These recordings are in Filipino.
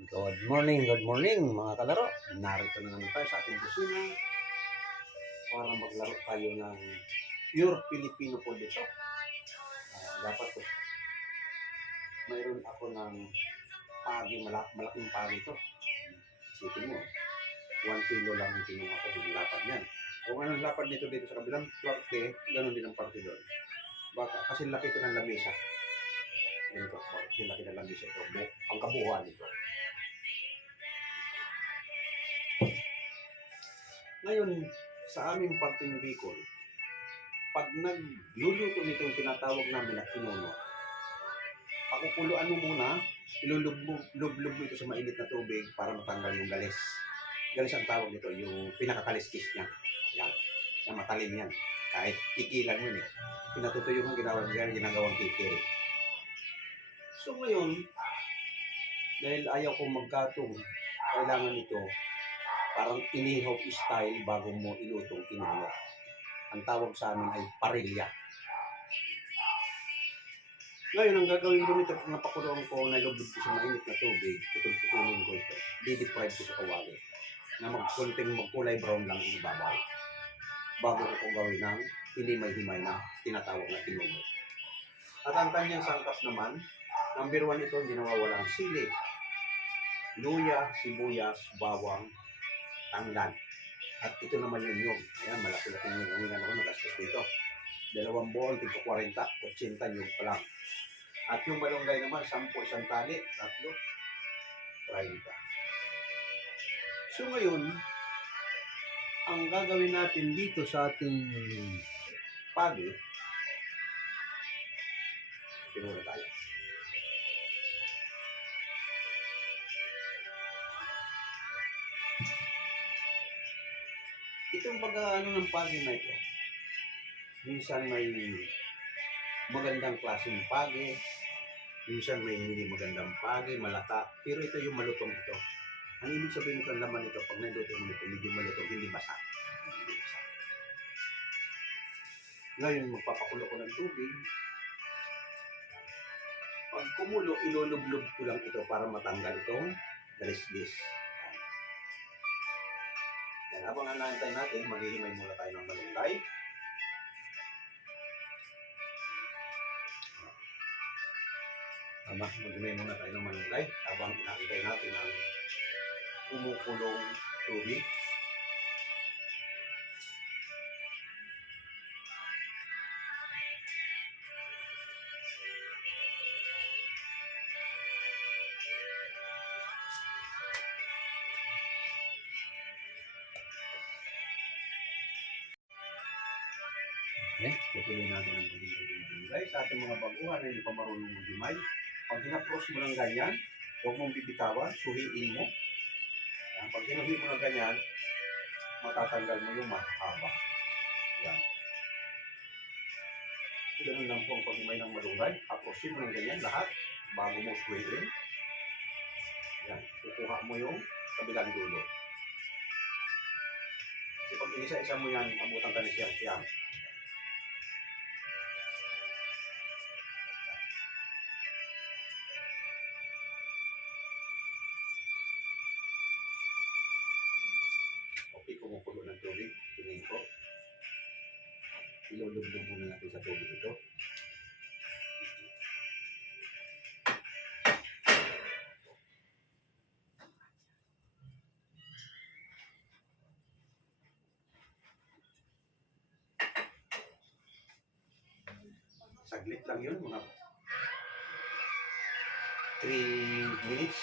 Good morning mga kalaro. Narito na naman tayo sa ating kusina para maglaro tayo ng pure Filipino food dito. Dapat to. Mayroon ako ng pagi, malaking pagi to. Isipin mo, 1 kilo lang ang kinuha ko yung lapad niyan. Kung anong lapad nito dito sa kabilang parte, ganoon din ang parte doon. Baka kasi laki ito ng lamesa. Ito, kasi laki ng lamesa ito. Ang kabuuan nito. Ngayon, sa aming parteng Bicol, pag nagluluto nito yung tinatawag namin na kinono, pakukuluan mo muna, ilulublob mo ito sa mainit na tubig para matanggal yung galis. Galis ang tawag nito, yung pinakakaliskis niya. Yan, yan matalim yan. Kahit kikilan mo eh. Pinatutuyo ang ginagawang kikil. So ngayon, dahil ayaw kong magkatong, kailangan ito parang inihaw style bago mo ilutong kinono. Ang tawag sa amin ay parilya. Ngayon, ang gagawin ko nito, kung napakuloan ko, nalubog ko sa mainit na tubig, tutulputunin ko ito, di-deprive ko sa kawali, na magkulay brown lang ang ibabaw. Bago ko gawin ng hilimay-himay na tinatawag na kinono. At ang kanyang sangkap naman, number 1 ito, hindi nawawala ang sili, luya, sibuyas, bawang, tanglad. At ito naman yung nyog. Ayan, malaki-laki yung nyog. Ang ako nagastos dito. 2 buwan, 40, 80 nyog pa lang. At yung malunggay naman, 10 isang tali, 3, 30. So ngayon, ang gagawin natin dito sa ating pagi, pinuna tayo. Itong pag-ano ng pagi na ito, minsan may magandang klaseng pagi, minsan may hindi magandang pagi, malata, pero ito yung malutong ito. Ang ibig sabihin nito, ang laman nito, pag naluto mo nito, medyo malutong, hindi basa. Ngayon, magpapakulo ko ng tubig. Pag kumulo, ilulublob ko lang ito para matanggal itong galis-lis. Yan, habang anaantay natin, maghihimay muna tayo ng malunggay. Maghihimay muna tayo ng malunggay habang inaantay natin ang kumukulong tubig. Okay, tutuloy natin ang paghihimay sa ating mga baguhan na hindi pa marunong maghimay. Pag hinapros mo ng ganyan, huwag mong bibitawan, suhiin mo. Yan, pag hinuhi mo ng ganyan, matatanggal mo yung mahaba. Yan. Ganun lang po ang paghimay ng malunggay. Aprosin mo ng ganyan lahat bago mo suhiin. Yan, kukuha mo yung kabilang dulo. Kasi pag inisa-isa mo yan, abutan ka ni siyang-siyang. Okay, kumukulo ng tubig. Tingin ko. Ilulublob muna natin sa tubig ito. Saglit lang yun, mga 3 minutes.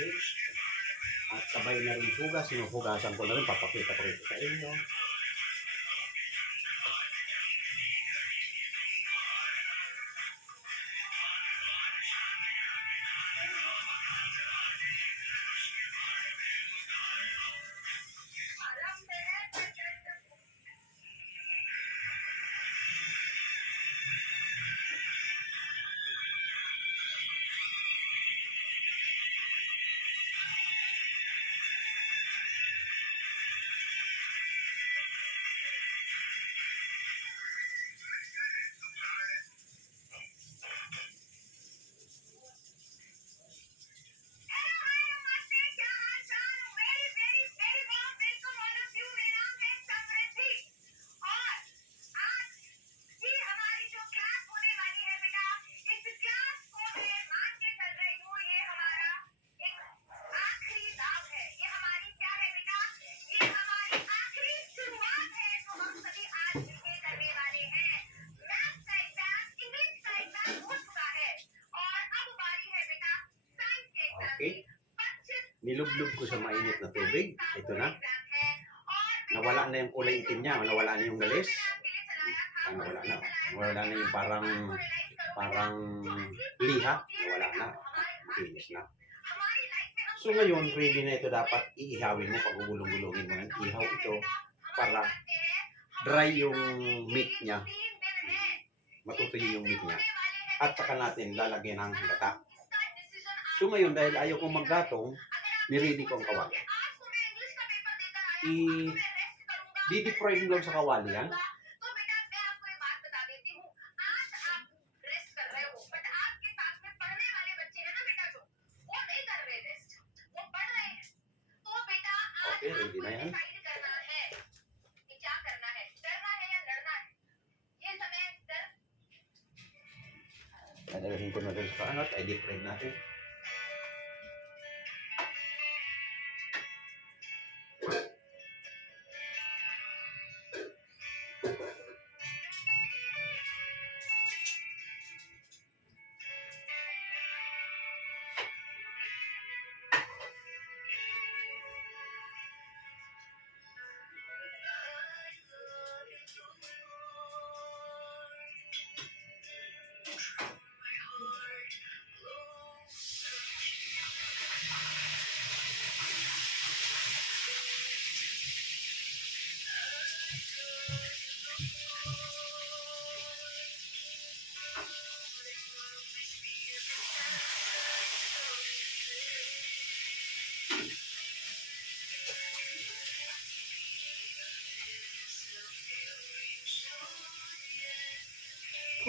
Okay? At sabay na rin hugas, sinuhugasan ko na rin, papakita ko rin sa inyo. Okay? Nilublog ko sa mainit na tubig. Ito na. Nawala na yung kulay itim niya. Nawala na yung galis. Nawala na. Nawala na yung parang liha. Nawala na. Finish na. So ngayon, ready na ito. Dapat iihawin mo pag gulong-gulungin mo ng ihaw ito para dry yung meat niya. Matutuyo yung meat niya. At saka natin lalagyan ng gata. So ngayon, dahil ayaw kong maggatong, niready ko ang kawali. I-deep fry mo lang sa kawali yan. Okay, ready na yan. Dadalhin ko na doon sa ano at i-deep fry natin.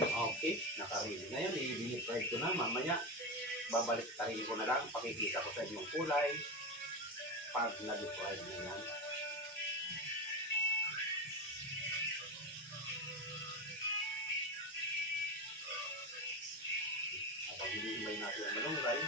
Okay, naka-ready na yan. I-deep fry ko na. Mamaya, babalik tayo ko na lang. Pakikita ko sa inyong kulay pag na-deep fry na yan. Habang hinihimay natin ang malunggay,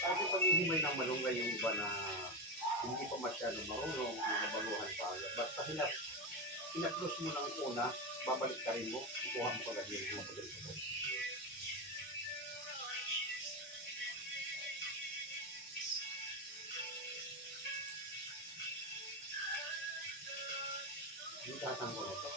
sabi paghihimay ng malunggay yung iba na hindi pa masyado marunong, nabaluhan pa. Basta hinaplos mo lang una, babalik ka rin mo, ikuha mo kagad yung mga pagkakas. Yung tatang ko na ito.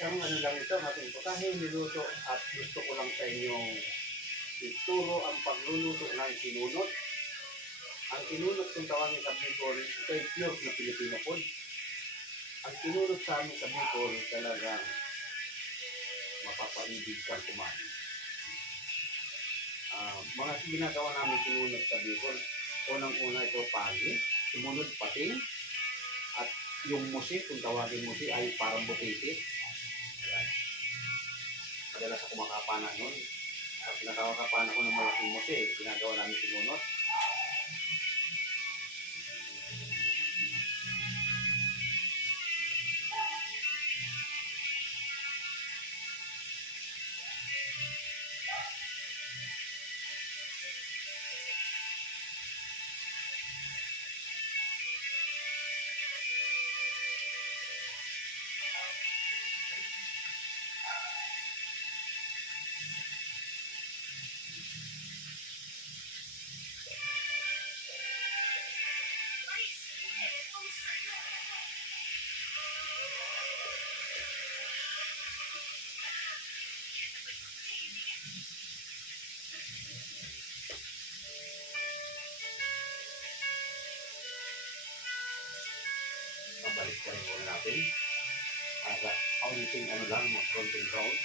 Isang ano lang ito, ating putahe, niluto at gusto ko lang sa inyong ituro ang pagluluto ng kinunot. Ang kinunot kung tawagin sa Bicol, ito ay pure na Filipino food. Ang kinunot sa amin sa Bicol talagang mapapaibig kang kumain. Mga ginagawa namin kinunot sa Bicol, unang-una ito pagi, sumunod pating, at yung musi, kung tawagin musi, ay parang butiti. Ayan. Madalas ako makapana nun. At nakakapana ko ng malaking musi, ginagawa namin kinunot. Pabalik ka rin muna natin. Kaunting ano lang, konting brown.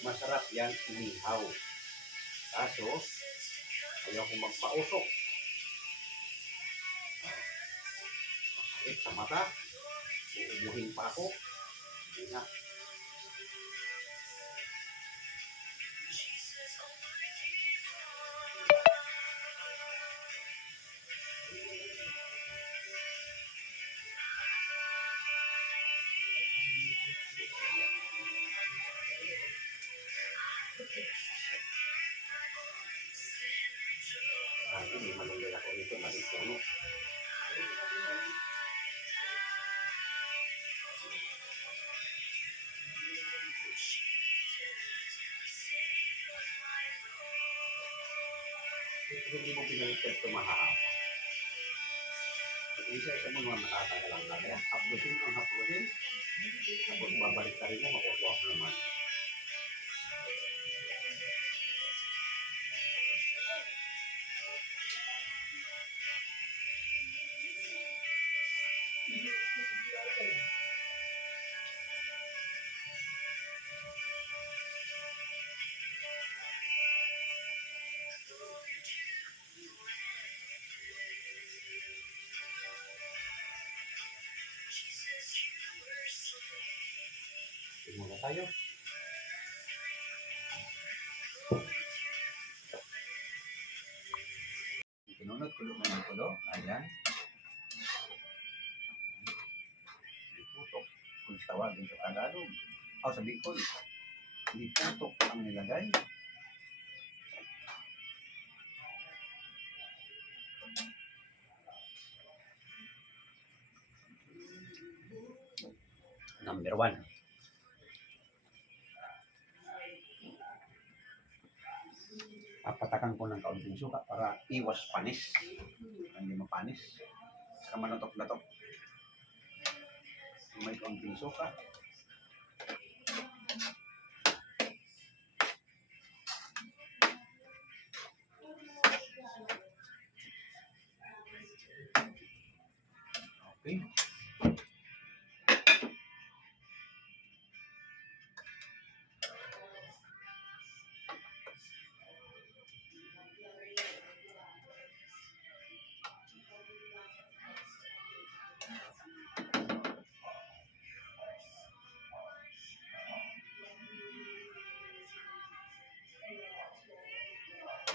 Masarap yan inihaw. Kaso, ayaw kong magpausok. Sa mata, uubuhin pa ako. Hindi na. Hindi malunggay ako dito, maling puno. Hindi mo pinaligtad ito mahahapa. Isa-isa mo naman nakakagalang ka. Kaya haplusin ang haplusin. Tapos babalik ka rin mo, makukuha ko naman. Muna tayo. Kinunot, kulo ng kulo. Ayan. Putok. Kung tawagin sa Tagalog. O sa Bicol. Hindi putok ang nilagay. Number 1. Patakan ko ng kaunting suka para iwas panis. Hindi mapanis. Saka manatok-latok. May kaunting suka. Okay.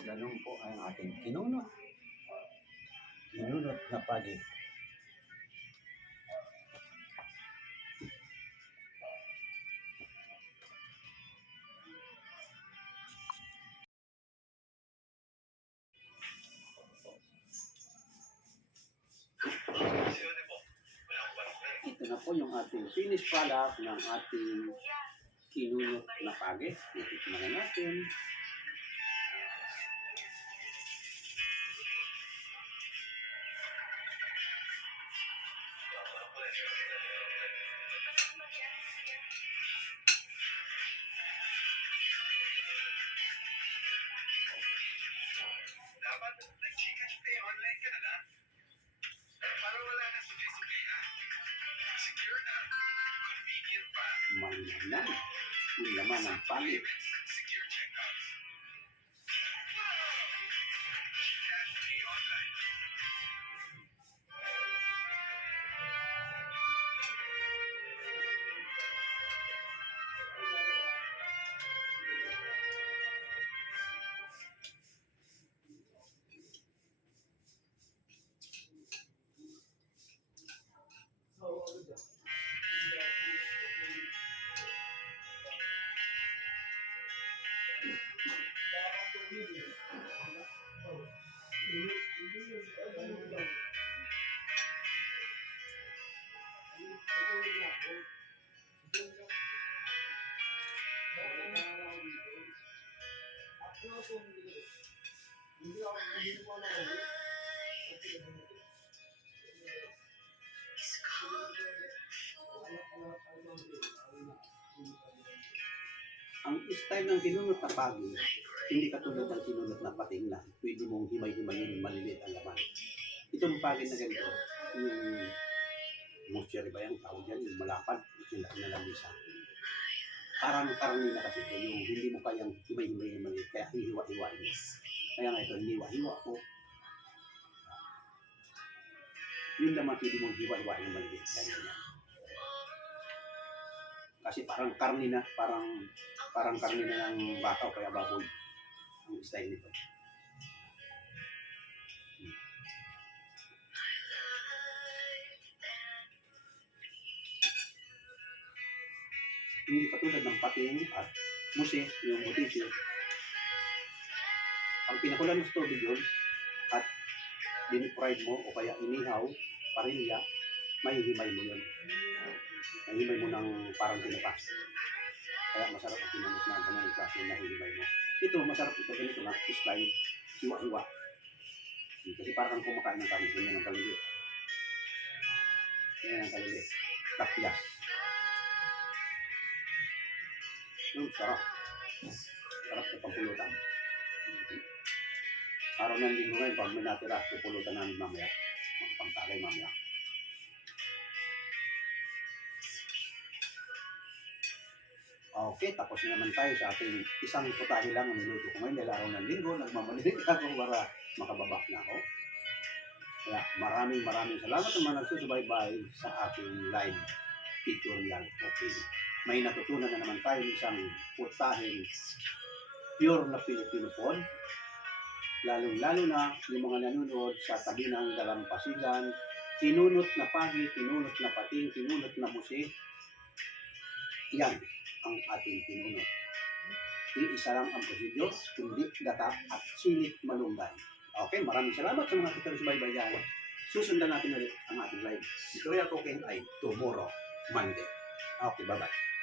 Ganun po ang ating kinunot. Kinunot na pagi. Ito na po yung ating finished product ng ating kinunot na pagi. Natikman na natin. Mainam yung laman ng pagi. Ang style ng kinunot na pagi, hindi katulad ng kinunot na pating na pwede mong himay-himayin maliliit ang laman. Itong pagi na ganito, yung moisture ba yung tawag yan, yung malapad, yung laki na lamisa. Parang karni na kasi ito, yung hindi mo kayang himay-himayin maliliit, kaya hihiwa-hiwain mo. Kaya nga ito, hiniwa-hiwa ko. Yun naman pwede mong hiwa-hiwain maliliit. Kasi parang karni na, parang karni na ng baka o kaya baboy ang style nito. Hindi katulad ng pating at musi, yung mutisi. Ang pinakulan mo sa tubig yun at dinifried mo o kaya inihaw, parilya, mahihimay mo yun. Mahihimay mo ng parang tinapas. Kaya masarap ang kinunot na ganun yung klase na hihimay mo. Ito, masarap ito. Ganito na, style, hiwa-hiwa. Kasi parang kumakain ng kami. Ganyan ang kalili. Ganyan ang kalili. Tapyas. Sarap. Sarap sa pampulutan. Araw ng linggo ngayon, pag may natira, pupulutan namin mamaya. Magpangtagay mamaya. Okay, tapos na naman tayo sa ating isang putahe lang ang niluto ko ngayon dahil araw ng linggo, nagmamaliit ako para makababa na ako. Kaya maraming salamat naman nagsusubaybay sa ating live tutorial. Okay. May natutunan na naman tayo isang putaheng pure na Filipino food. Lalong-lalo na yung mga nanonood sa tabi ng dalampasigan, kinunot na pagi, kinunot na pating, kinunot na musi. Yan ang ating kinunot. Iisa lang ang prosedur, kundi gata at silit malunggay. Okay, maraming salamat sa mga katusubaybayan. Susundan natin ulit ang ating live. Tutorial cooking ay tomorrow, Monday. Okay, bye-bye.